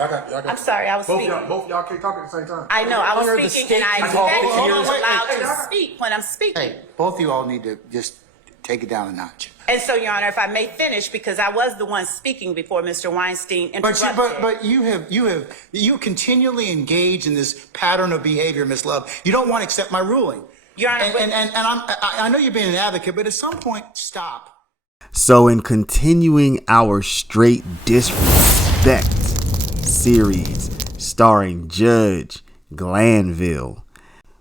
I'm sorry, I was speaking. Both y'all can't talk at the same time. I know, I was speaking, and I expect to be allowed Hey, to speak when I'm speaking. Hey, both of you all need to just take it down a notch. And so, Your Honor, if I may finish, because I was the one speaking before Mr. Weinstein interrupted. But you continually engage in this pattern of behavior, Miss Love. You don't want to accept my ruling. Your Honor, and I know you're being an advocate, but at some point, stop. So in continuing our straight disrespect series starring Judge Glanville,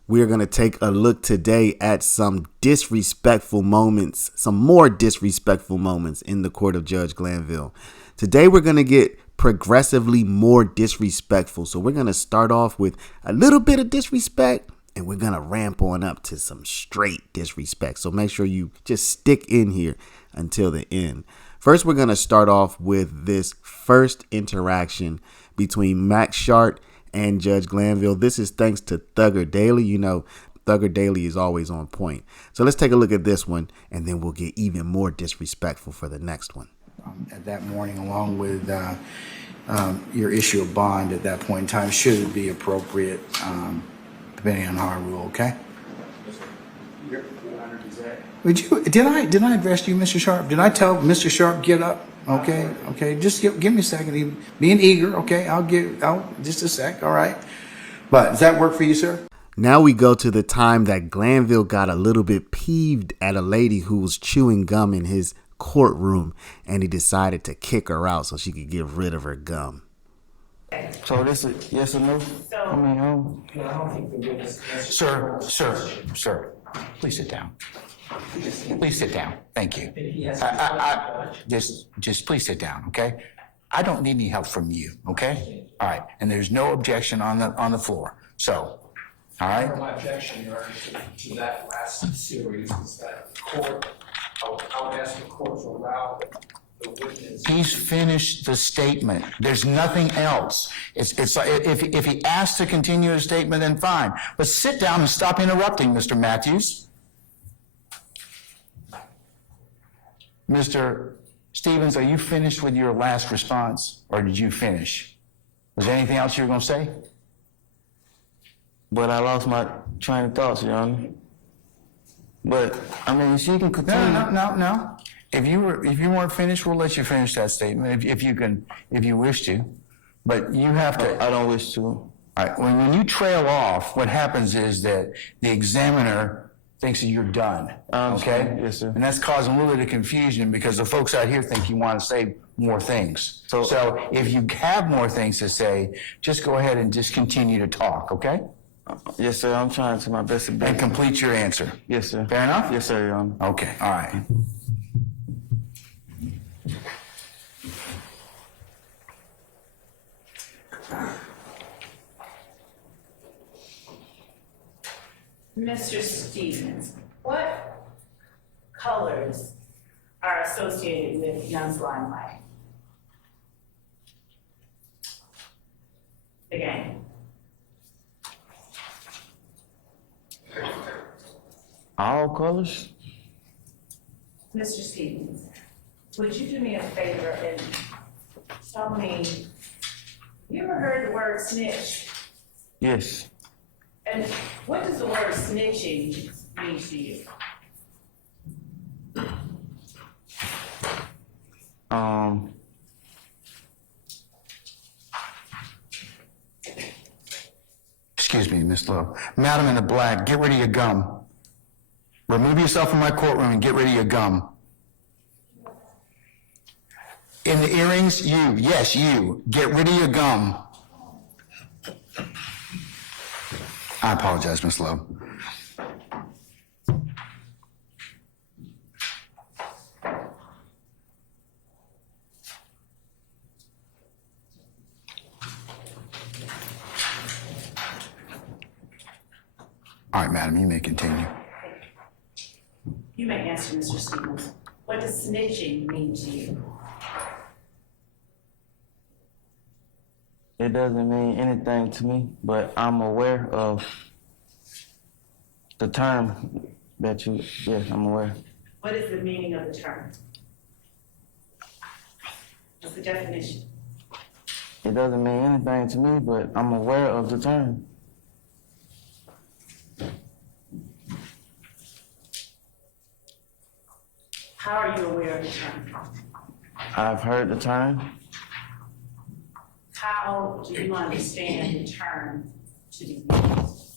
we're going to take a look today at some disrespectful moments, some more disrespectful moments in the court of Judge Glanville. Today, we're going to get progressively more disrespectful. So we're going to start off with a little bit of disrespect, and we're going to ramp on up to some straight disrespect. So make sure you just stick in here until the end. First, we're going to start off with this first interaction between Max Sharp and Judge Glanville. This is thanks to Thugger Daily. You know, Thugger Daily is always on point. So let's take a look at this one, and then we'll get even more disrespectful for the next one. At that morning, along with your issue of bond at that point in time, should it be appropriate, depending on how I rule, okay? Did I address you, Mr. Sharp? Did I tell Mr. Sharp, get up? Okay. Just give me a second. Being eager, okay? I'll just a sec, all right? But does that work for you, sir? Now we go to the time that Glanville got a little bit peeved at a lady who was chewing gum in his courtroom, and he decided to kick her out so she could get rid of her gum. So this is yes or no? I mean, I don't think the witness. Sir, please sit down. Please sit down. Thank you. Just please sit down, okay? I don't need any help from you, okay? All right. And there's no objection on the floor. So, all right? My objection, Your Honor, to that last series is that court. I would ask the court to allow the witness. He's finished the statement. There's nothing else. It's like if he asks to continue his statement, then fine. But sit down and stop interrupting, Mr. Matthews. Mr. Stevens, are you finished with your last response, or did you finish? Was there anything else you were going to say? but I lost my train of thoughts, Your Honor. But I mean, she can continue. No. If you weren't finished, we'll let you finish that statement if you wish to. But you have to. I don't wish to. All right. When you trail off, what happens is that the examiner thinks that you're done. Okay. Yes, sir. And that's causing a little bit of confusion because the folks out here think you want to say more things. So if you have more things to say, just go ahead and just continue to talk. Okay. Yes, sir. I'm trying to my best to And complete your answer. Yes, sir. Fair enough? Yes, sir, Your Honor. Okay. All right. Mr. Stevens, what colors are associated with Young's Limelight? The game. All colors? Mr. Stevens, would you do me a favor and tell me, you ever heard the word snitch? Yes. And what does the word snitching mean to you? Excuse me, Miss Love. Madam in the black, get rid of your gum. Remove yourself from my courtroom and get rid of your gum. In the earrings, you. Yes, you. Get rid of your gum. I apologize, Miss Love. All right, madam, you may continue. You may answer, Mr. Stevens. What does snitching mean to you? It doesn't mean anything to me, but I'm aware of the term that you, yes, I'm aware. What is the meaning of the term? What's the definition? It doesn't mean anything to me, but I'm aware of the term. How are you aware of the term? I've heard the term. How do you understand the term to be used?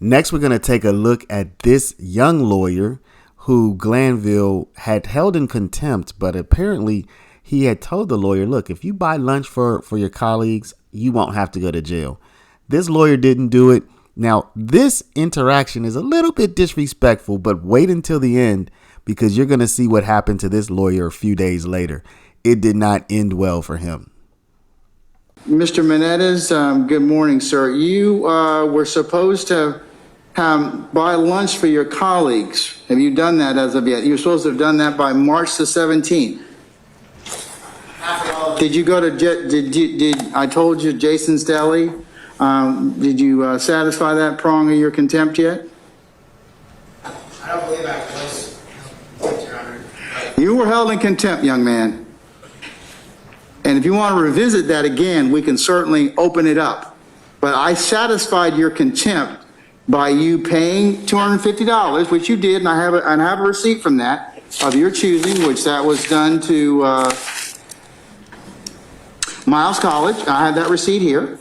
Next, we're going to take a look at this young lawyer who Glanville had held in contempt, but apparently he had told the lawyer, look, if you buy lunch for your colleagues, you won't have to go to jail. This lawyer didn't do it. Now, this interaction is a little bit disrespectful, but wait until the end because you're going to see what happened to this lawyer a few days later. It did not end well for him. Mr. Menendez, good morning, sir. You were supposed to buy lunch for your colleagues. Have you done that as of yet? You were supposed to have done that by March the 17th. Did you go to, did I told you Jason's Deli? Did you satisfy that prong of your contempt yet? I don't believe I was, Your Honor. You were held in contempt, young man. And if you want to revisit that again, we can certainly open it up. But I satisfied your contempt by you paying $250, which you did, and I have a receipt from that of your choosing, which that was done to Miles College. I have that receipt here.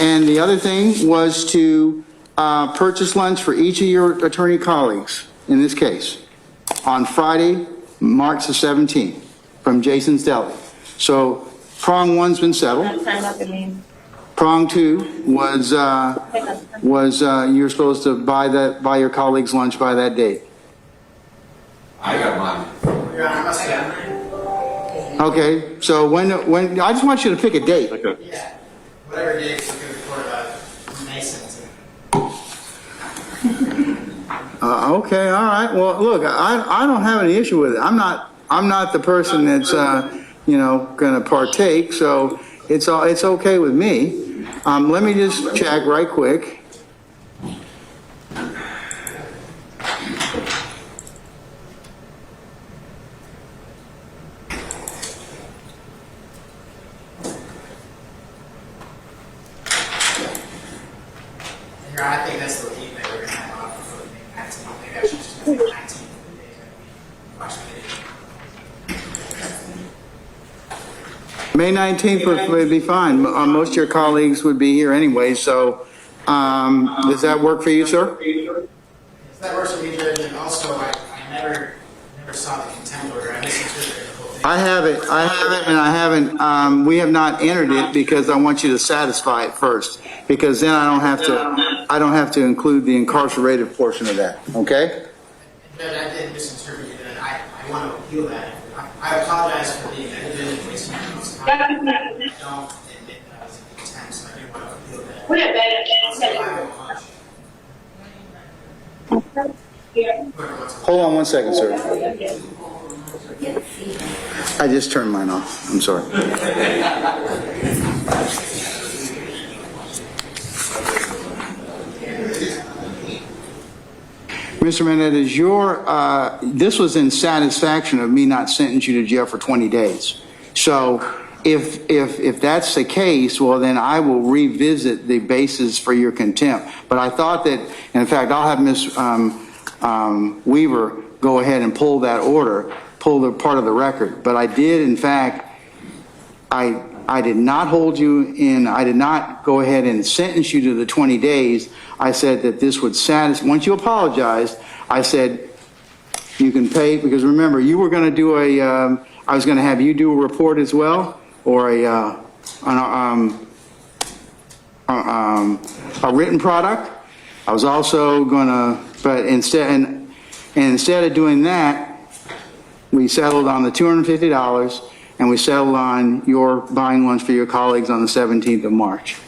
And the other thing was to purchase lunch for each of your attorney colleagues in this case on Friday, March the 17th from Jason's Deli. So prong one's been settled. Prong two was you're supposed to buy your colleagues lunch by that date. I got mine. Your Honor, I must have. Okay, so when I just want you to pick a date. Yeah. Whatever it is, you can record Mason. Okay, all right. Well, look, I don't have any issue with it. I'm not the person that's going to partake, so it's okay with me. Let me just check right quick. Your Honor, I think that's the lead that we're going to have on for the 19th. Maybe I should just make 19th. May 19th would be fine. Most of your colleagues would be here anyway, so does that work for you, sir? That works for me, Judge, and also I never saw the contempt order. I misinterpreted the whole thing. I have it, and I haven't, we have not entered it because I want you to satisfy it first, because then I don't have to include the incarcerated portion of that, okay? Judge, I did misinterpret it, and I want to appeal that. I apologize for being negligent and wasting everyone's time. I don't admit that I was in contempt, so I do want to appeal that. Hold on one second, sir. I just turned mine off. I'm sorry. Mr. Menendez, this was in satisfaction of me not sentencing you to jail for 20 days. So if that's the case, well, then I will revisit the basis for your contempt. But I thought that, and in fact, I'll have Ms. Weaver go ahead and pull that order, pull the part of the record. But I did, in fact, I did not hold you in, I did not go ahead and sentence you to the 20 days. I said that this would satisfy, once you apologized, I said you can pay, because remember, you were going to do I was going to have you do a report as well, or a written product. I was also going to, but instead of doing that, we settled on the $250, and we settled on your buying lunch for your colleagues on the 17th of March.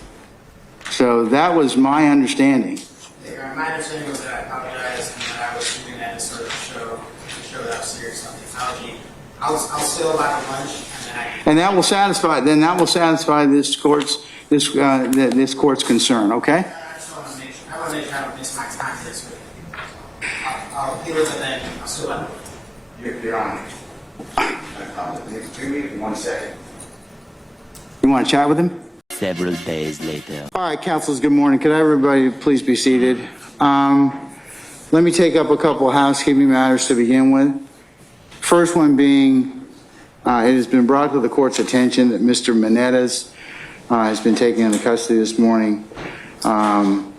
So that was my understanding. My understanding was that I apologized and that I was doing that to sort of show that I was serious on the apology. I'll still buy the lunch, and then And that will satisfy. Then that will satisfy this court's concern. Okay. I just want to make sure. I want to make sure I don't miss my time this week. I'll deal with it then. I'll still buy the lunch. Your Honor. Give me 1 second. You want to chat with him? Several days later. All right, councilors, good morning. Could everybody please be seated? Let me take up a couple of housekeeping matters to begin with. First one being, it has been brought to the court's attention that Mr. Menendez has been taken into custody this morning. And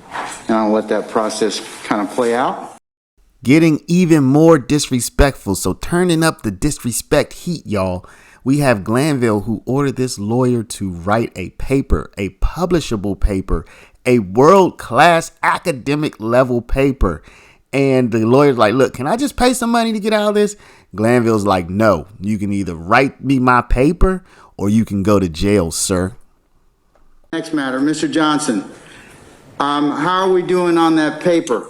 I'll let that process kind of play out. Getting even more disrespectful. So turning up the disrespect heat, y'all. We have Glanville who ordered this lawyer to write a paper, a publishable paper, a world-class academic level paper. And the lawyer's like, look, can I just pay some money to get out of this? Glanville's like, no, you can either write me my paper or you can go to jail, sir. Next matter, Mr. Johnson. How are we doing on that paper?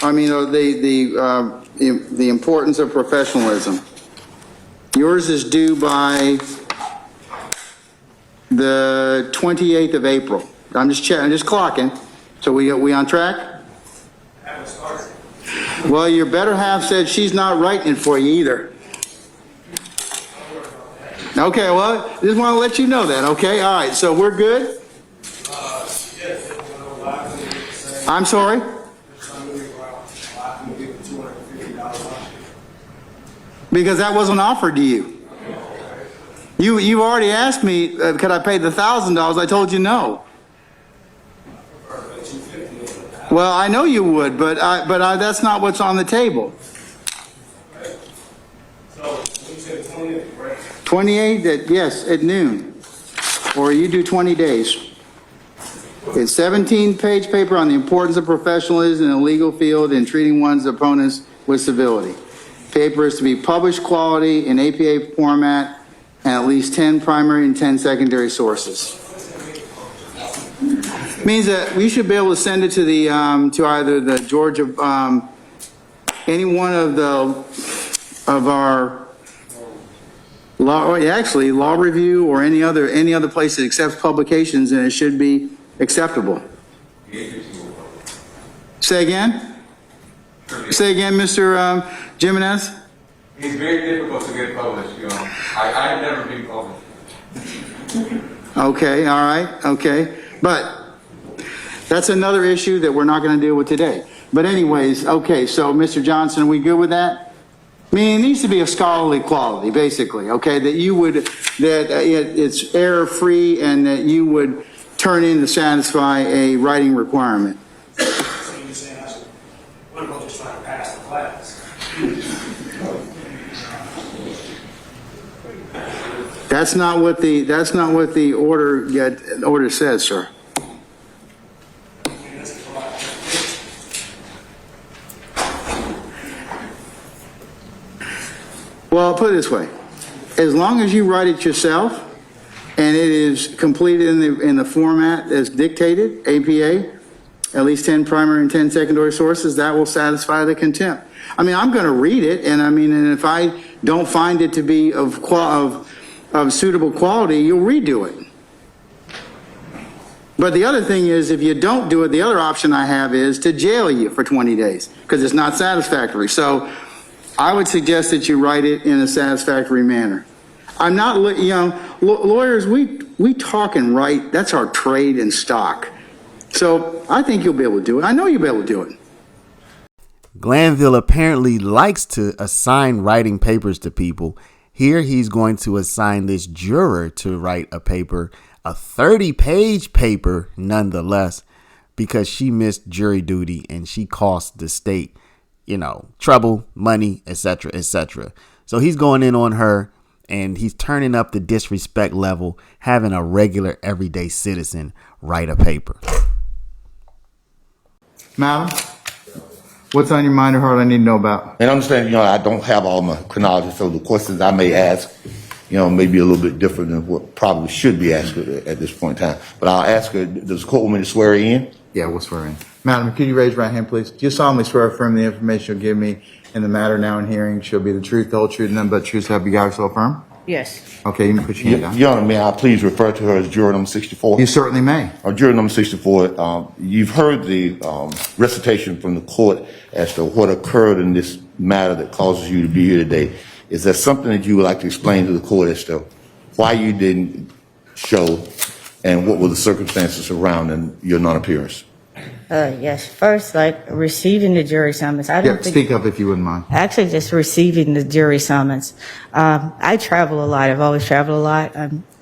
I mean, the importance of professionalism. Yours is due by the 28th of April. I'm just checking, I'm just clocking. So we on track? Well, your better half said she's not writing it for you either. Okay, well, just want to let you know that, okay? All right, so we're good? I'm sorry? Because that wasn't offered to you. You've already asked me, could I pay the $1,000? I told you no. Well, I know you would, but that's not what's on the table. 28, yes, at noon. Or you do 20 days. It's 17-page paper on the importance of professionalism in the legal field and treating one's opponents with civility. Paper is to be published quality in APA format and at least 10 primary and 10 secondary sources. Means that we should be able to send it to the to either the Georgia any one of our law review or any other place that accepts publications, and it should be acceptable. Say again? Say again, Mr. Jimenez? It's very difficult to get published, you know. I've never been published. Okay, all right, okay. But that's another issue that we're not going to deal with today. But anyways, okay, so Mr. Johnson, are we good with that? I mean, it needs to be a scholarly quality, basically, okay, that you would, it's error-free and that you would turn in to satisfy a writing requirement. So you're saying I should, what about just trying to pass the class? That's not what the order says, sir. Well, I'll put it this way. As long as you write it yourself and it is completed in the format as dictated, APA, at least 10 primary and 10 secondary sources, that will satisfy the contempt. I mean, I'm going to read it, and I mean, and if I don't find it to be of suitable quality, you'll redo it. But the other thing is, if you don't do it, the other option I have is to jail you for 20 days because it's not satisfactory. So I would suggest that you write it in a satisfactory manner. I'm not, lawyers, we talk and write. That's our trade and stock. So I think you'll be able to do it. I know you'll be able to do it. Glanville apparently likes to assign writing papers to people. Here he's going to assign this juror to write a paper, a 30-page paper nonetheless, because she missed jury duty and she cost the state, trouble, money, etc., etc. So he's going in on her and he's turning up the disrespect level, having a regular everyday citizen write a paper. Madam, what's on your mind or heart I need to know about? And understand, I don't have all my chronology, so the questions I may ask, may be a little bit different than what probably should be asked at this point in time. But I'll ask her, does the court want me to swear in? Yeah, we'll swear in. Madam, could you raise your right hand, please? Do you solemnly swear or affirm the information you'll give me in the matter now in hearing shall be the truth, the whole truth, and none but the truth, so help you God so affirm? Yes. Okay, you can put your hand down. Your Honor, may I please refer to her as juror number 64? You certainly may. Juror number 64, you've heard the recitation from the court as to what occurred in this matter that causes you to be here today. Is there something that you would like to explain to the court as to why you didn't show, and what were the circumstances surrounding your non-appearance? Yes. First, like receiving the jury summons. I don't Yeah, think. speak up if you wouldn't mind. Actually, just receiving the jury summons. I travel a lot. I've always traveled a lot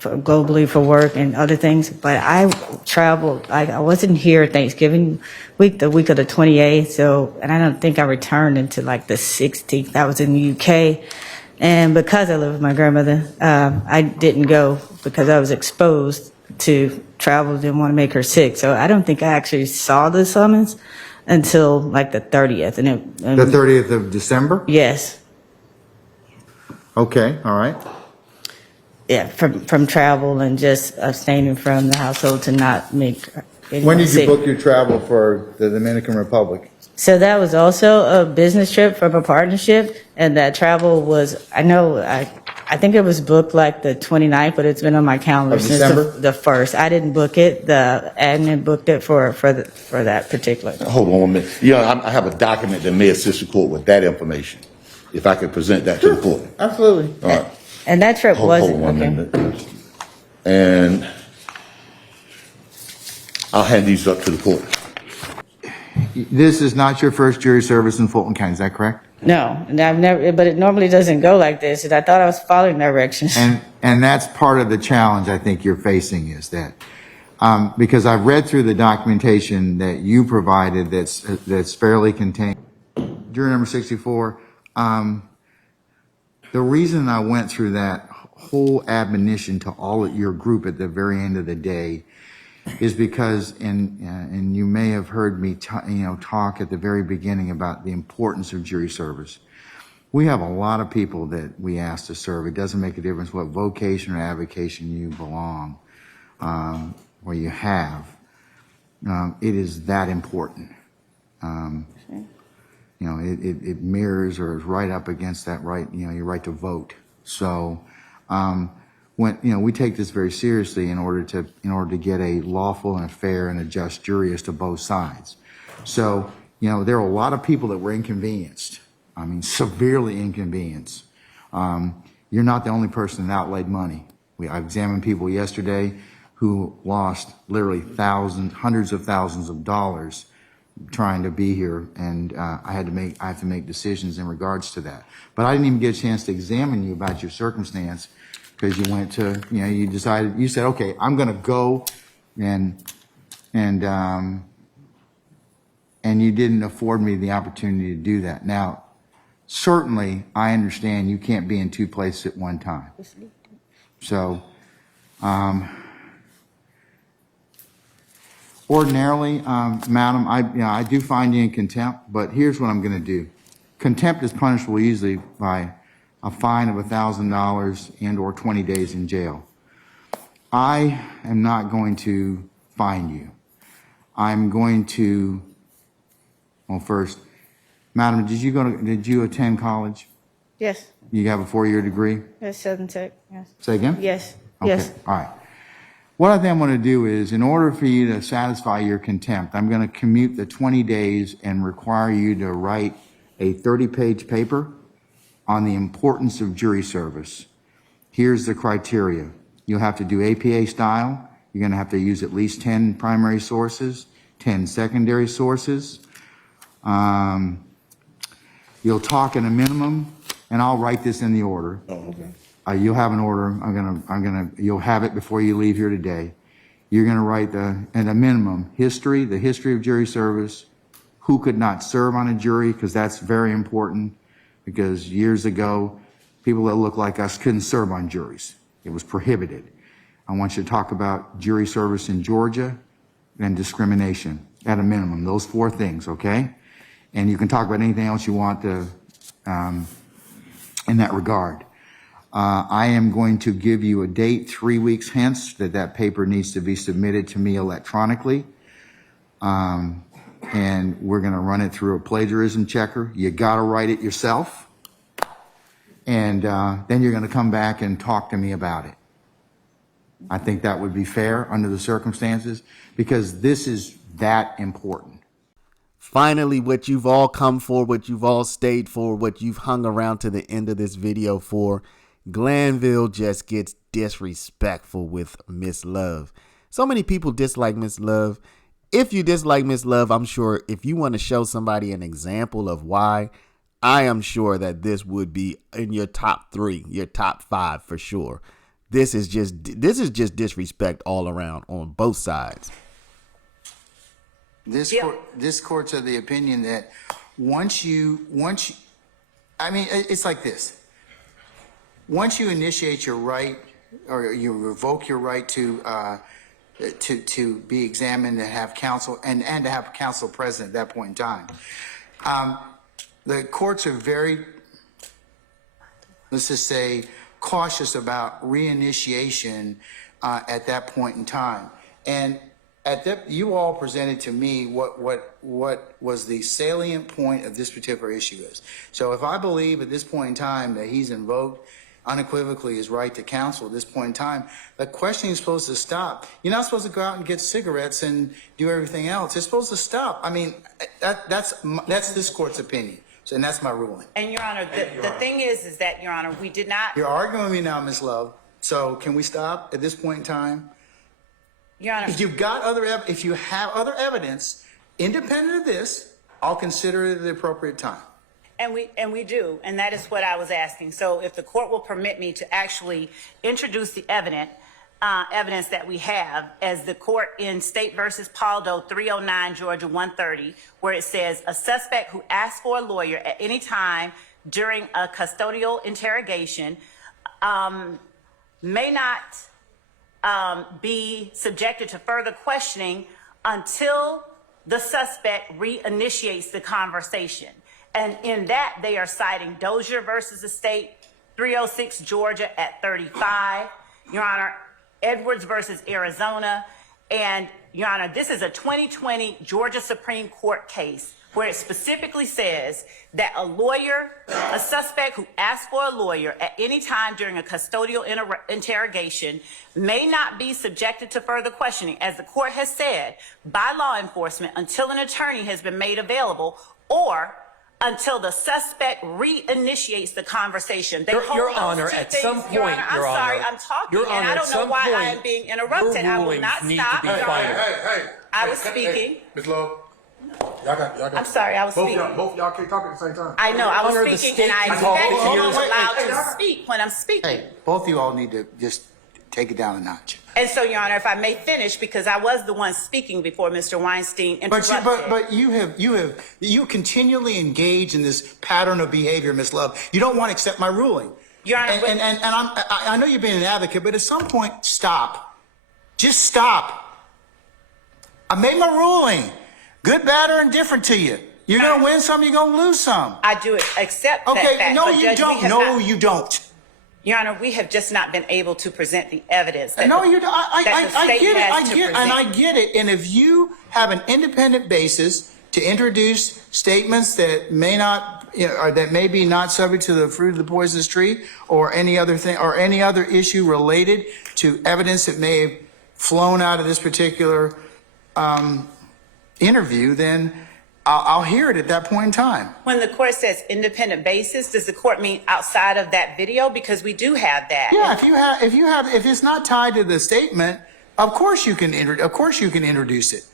globally for work and other things. But I traveled. I wasn't here Thanksgiving week, the week of the 28th. So, and I don't think I returned until like the 16th. I was in the UK. And because I live with my grandmother, I didn't go because I was exposed to travel, didn't want to make her sick. So I don't think I actually saw the summons until like the 30th. The 30th of December? Yes. Okay, all right. Yeah, from travel and just abstaining from the household to not make anyone When did you sick. book your travel for the Dominican Republic? So that was also a business trip from a partnership, and that travel was, I think it was booked like the 29th, but it's been on my calendar Of since December? the 1st. I didn't book it. The admin booked it for that particular. Hold on 1 minute. Yeah, I have a document that may assist the court with that information, if I could present that to the court. Absolutely. All right. And that trip Hold wasn't, 1 okay. minute. And I'll hand these up to the court. This is not your first jury service in Fulton County, is that correct? No, and I've never, but it normally doesn't go like this, and I thought I was following directions. And that's part of the challenge I think you're facing is that, because I've read through the documentation that you provided that's fairly contained. Jury number 64, the reason I went through that whole admonition to all of your group at the very end of the day is because, and you may have heard me talk at the very beginning about the importance of jury service. We have a lot of people that we ask to serve. It doesn't make a difference what vocation or avocation you belong, or you have. It is that important. It mirrors or is right up against that right, your right to vote. So, when we take this very seriously in order to get a lawful and a fair and a just jury as to both sides. So, there are a lot of people that were inconvenienced. I mean, severely inconvenienced. You're not the only person that outlaid money. I examined people yesterday who lost literally hundreds of thousands of dollars trying to be here, and I have to make decisions in regards to that. But I didn't even get a chance to examine you about your circumstance because you went to, you said, okay, I'm going to go, and you didn't afford me the opportunity to do that. Now, certainly, I understand you can't be in two places at one time. So, ordinarily, madam, I do find you in contempt, but here's what I'm going to do. Contempt is punishable usually by a fine of $1,000 and or 20 days in jail. I am not going to fine you. I'm going to, well, first, madam, did you attend college? Yes. You have a 4-year degree? Yes, Southern Tech. Yes. Say again? Yes. Okay. Yes. All right. What I then want to do is, in order for you to satisfy your contempt, I'm going to commute the 20 days and require you to write a 30-page paper on the importance of jury service. Here's the criteria. You'll have to do APA style. You're going to have to use at least 10 primary sources, 10 secondary sources. You'll talk in a minimum, and I'll write this in the order. Oh, okay. You'll have an order. You'll have it before you leave here today. You're gonna write at a minimum, the history of jury service, who could not serve on a jury, because that's very important, because years ago, people that look like us couldn't serve on juries. It was prohibited. I want you to talk about jury service in Georgia and discrimination, at a minimum, those 4 things, okay? And you can talk about anything else you want to, in that regard. I am going to give you a date 3 weeks hence that paper needs to be submitted to me electronically. And we're going to run it through a plagiarism checker. You got to write it yourself. And then you're going to come back and talk to me about it. I think that would be fair under the circumstances because this is that important. Finally, what you've all come for, what you've all stayed for, what you've hung around to the end of this video for, Glanville just gets disrespectful with Miss Love. So many people dislike Miss Love. If you dislike Miss Love, I'm sure if you want to show somebody an example of why, I am sure that this would be in your top 3, your top 5 for sure. This is just disrespect all around on both sides. This court's of the opinion that once you, I mean, it's like this. Once you initiate your right, or you revoke your right to be examined and have counsel, and to have counsel present at that point in time, the courts are very, let's just say, cautious about reinitiation at that point in time. And at that, you all presented to me what was the salient point of this particular issue is. So if I believe at this point in time that he's invoked unequivocally his right to counsel at this point in time, the questioning is supposed to stop. You're not supposed to go out and get cigarettes and do everything else. It's supposed to stop. I mean, that's this court's opinion. So, and that's my ruling. And Your Honor, the thing is that, Your Honor, we did not. You're arguing with me now, Ms. Love. So can we stop at this point in time? Your Honor. If you have other evidence independent of this, I'll consider it at the appropriate time. And we do, and that is what I was asking. So if the court will permit me to actually introduce the evidence that we have, as the court in State versus Paldo 309 Georgia 130, where it says a suspect who asks for a lawyer at any time during a custodial interrogation may not be subjected to further questioning until the suspect reinitiates the conversation. And in that, they are citing Dozier versus the State 306 Georgia at 35. Your Honor, Edwards versus Arizona. And Your Honor, this is a 2020 Georgia Supreme Court case where it specifically says that a suspect who asks for a lawyer at any time during a custodial interrogation may not be subjected to further questioning, as the court has said, by law enforcement until an attorney has been made available or until the suspect reinitiates the conversation. Your Honor, at some point, Your Honor, I'm sorry, I'm talking, and I don't know why I am being interrupted. I will not stop, Your Honor. I was speaking. Ms. Love, y'all got. I'm sorry, I was speaking. Both y'all can't talk at the same time. I know, I was speaking, and I expect Hold you on, to wait, allow wait. to speak when I'm speaking. Hey, both of you all need to just take it down a notch. And so, Your Honor, if I may finish, because I was the one speaking before Mr. Weinstein interrupted. But you continually engage in this pattern of behavior, Ms. Love. You don't want to accept my ruling. Your Honor, and I know you're being an advocate, but at some point, stop. Just stop. I made my ruling. Good, bad, or indifferent to you. You're going to win some, you're going to lose some. I do accept that fact. Okay, no, but you Judge, don't. No, you don't. Your Honor, we have just not been able to present the evidence. No, you don't. I get it. I get it. And if you have an independent basis to introduce statements that may not, or that may be not subject to the fruit of the poisonous tree, or any other thing, or any other issue related to evidence that may have flown out of this particular interview, then I'll hear it at that point in time. When the court says independent basis, does the court mean outside of that video? Because we do have that. Yeah, if it's not tied to the statement, of course you can introduce it.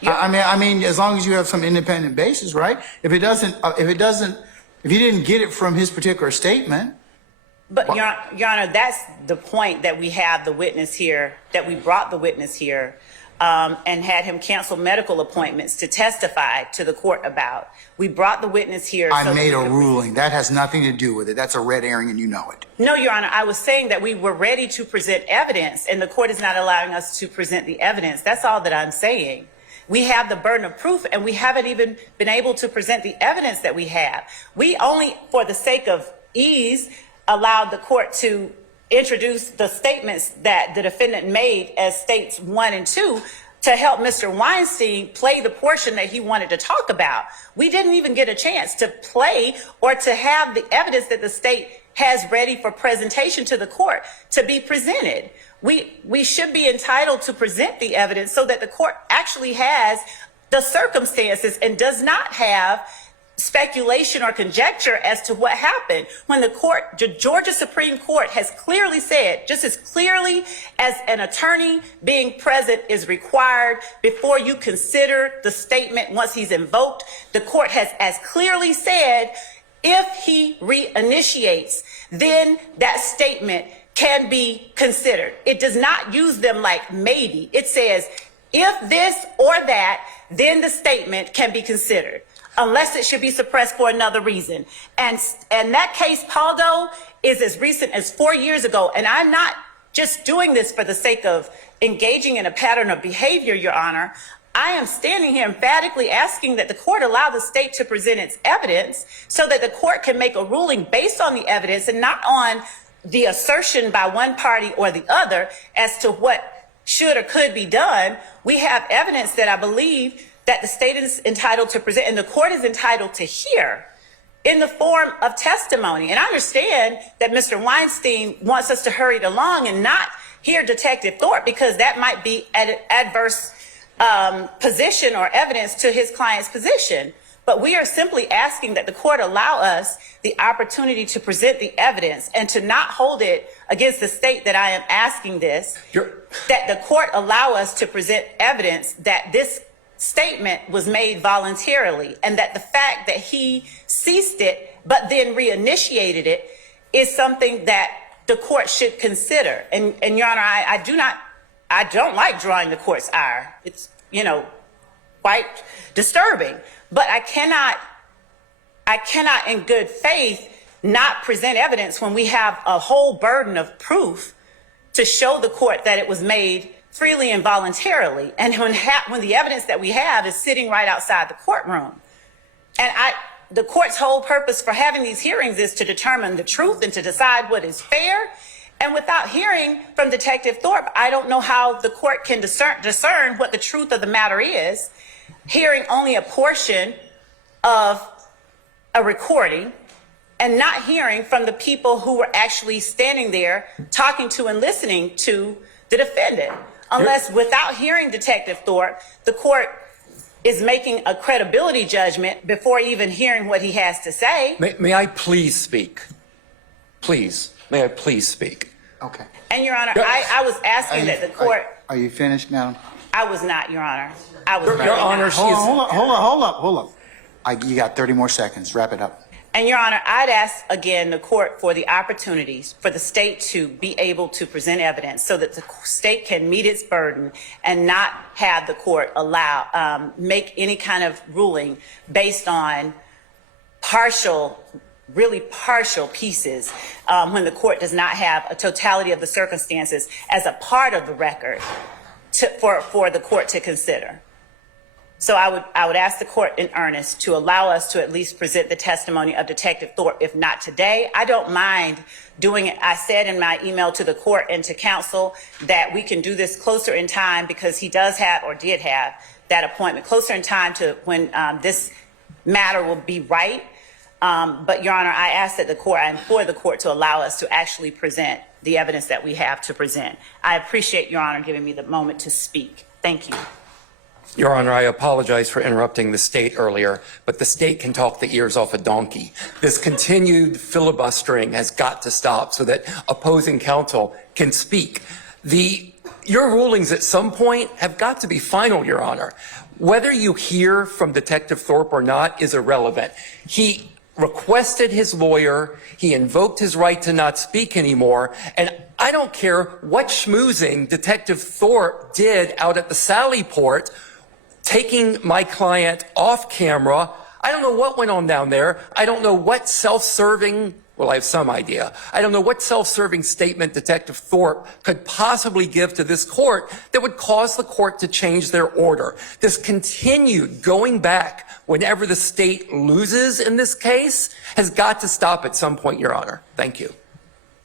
Yeah. I mean, as long as you have some independent basis, right? If you didn't get it from his particular statement. But Your Honor, that's the point, that we have the witness here, that we brought the witness here. And had him cancel medical appointments to testify to the court about. We brought the witness here. I made a ruling. That has nothing to do with it. That's a red herring and you know it. No, Your Honor, I was saying that we were ready to present evidence and the court is not allowing us to present the evidence. That's all that I'm saying. We have the burden of proof and we haven't even been able to present the evidence that we have. We only, for the sake of ease, allowed the court to introduce the statements that the defendant made as states 1 and 2 to help Mr. Weinstein play the portion that he wanted to talk about. We didn't even get a chance to play or to have the evidence that the state has ready for presentation to the court to be presented. We should be entitled to present the evidence so that the court actually has the circumstances and does not have speculation or conjecture as to what happened when the Georgia Supreme Court has clearly said, just as clearly as an attorney being present is required before you consider the statement once he's invoked, the court has as clearly said, if he reinitiates, then that statement can be considered. It does not use them like maybe. It says, if this or that, then the statement can be considered, unless it should be suppressed for another reason. And that case, Paul Doe, is as recent as 4 years ago. And I'm not just doing this for the sake of engaging in a pattern of behavior, Your Honor. I am standing here emphatically asking that the court allow the state to present its evidence so that the court can make a ruling based on the evidence and not on the assertion by one party or the other as to what should or could be done. We have evidence that I believe that the state is entitled to present and the court is entitled to hear in the form of testimony. And I understand that Mr. Weinstein wants us to hurry it along and not hear Detective Thorpe because that might be an adverse position or evidence to his client's position. But we are simply asking that the court allow us the opportunity to present the evidence and to not hold it against the state that I am asking this, that the court allow us to present evidence that this statement was made voluntarily and that the fact that he ceased it but then reinitiated it is something that the court should consider. And Your Honor, I don't like drawing the court's ire. It's, quite disturbing. But I cannot in good faith not present evidence when we have a whole burden of proof to show the court that it was made freely and voluntarily. And when the evidence that we have is sitting right outside the courtroom. And the court's whole purpose for having these hearings is to determine the truth and to decide what is fair. And without hearing from Detective Thorpe, I don't know how the court can discern what the truth of the matter is. Hearing only a portion of a recording and not hearing from the people who were actually standing there talking to and listening to the defendant. Unless without hearing Detective Thorpe, the court is making a credibility judgment before even hearing what he has to say. May I please speak? Please, may I please speak? Okay. And Your Honor, I was asking that the court. Are you finished, madam? I was not, Your Honor. I was Your Honor, Hold up. You got 30 more seconds. Wrap it up. And Your Honor, I'd ask again the court for the opportunities for the state to be able to present evidence so that the state can meet its burden and not have the court make any kind of ruling based on really partial pieces when the court does not have a totality of the circumstances as a part of the record for the court to consider. So I would ask the court in earnest to allow us to at least present the testimony of Detective Thorpe, if not today. I don't mind doing it. I said in my email to the court and to counsel that we can do this closer in time because he does have or did have that appointment closer in time to when this matter will be right. But Your Honor, I implore the court to allow us to actually present the evidence that we have to present. I appreciate Your Honor giving me the moment to speak. Thank you. Your Honor, I apologize for interrupting the state earlier, but the state can talk the ears off a donkey. This continued filibustering has got to stop so that opposing counsel can speak. Your rulings at some point have got to be final, Your Honor. Whether you hear from Detective Thorpe or not is irrelevant. He requested his lawyer, he invoked his right to not speak anymore, and I don't care what schmoozing Detective Thorpe did out at the Sally Port, taking my client off camera. I don't know what went on down there. I don't know what self-serving, well, I have some idea. I don't know what self-serving statement Detective Thorpe could possibly give to this court that would cause the court to change their order. This continued going back whenever the state loses in this case has got to stop at some point, Your Honor. Thank you.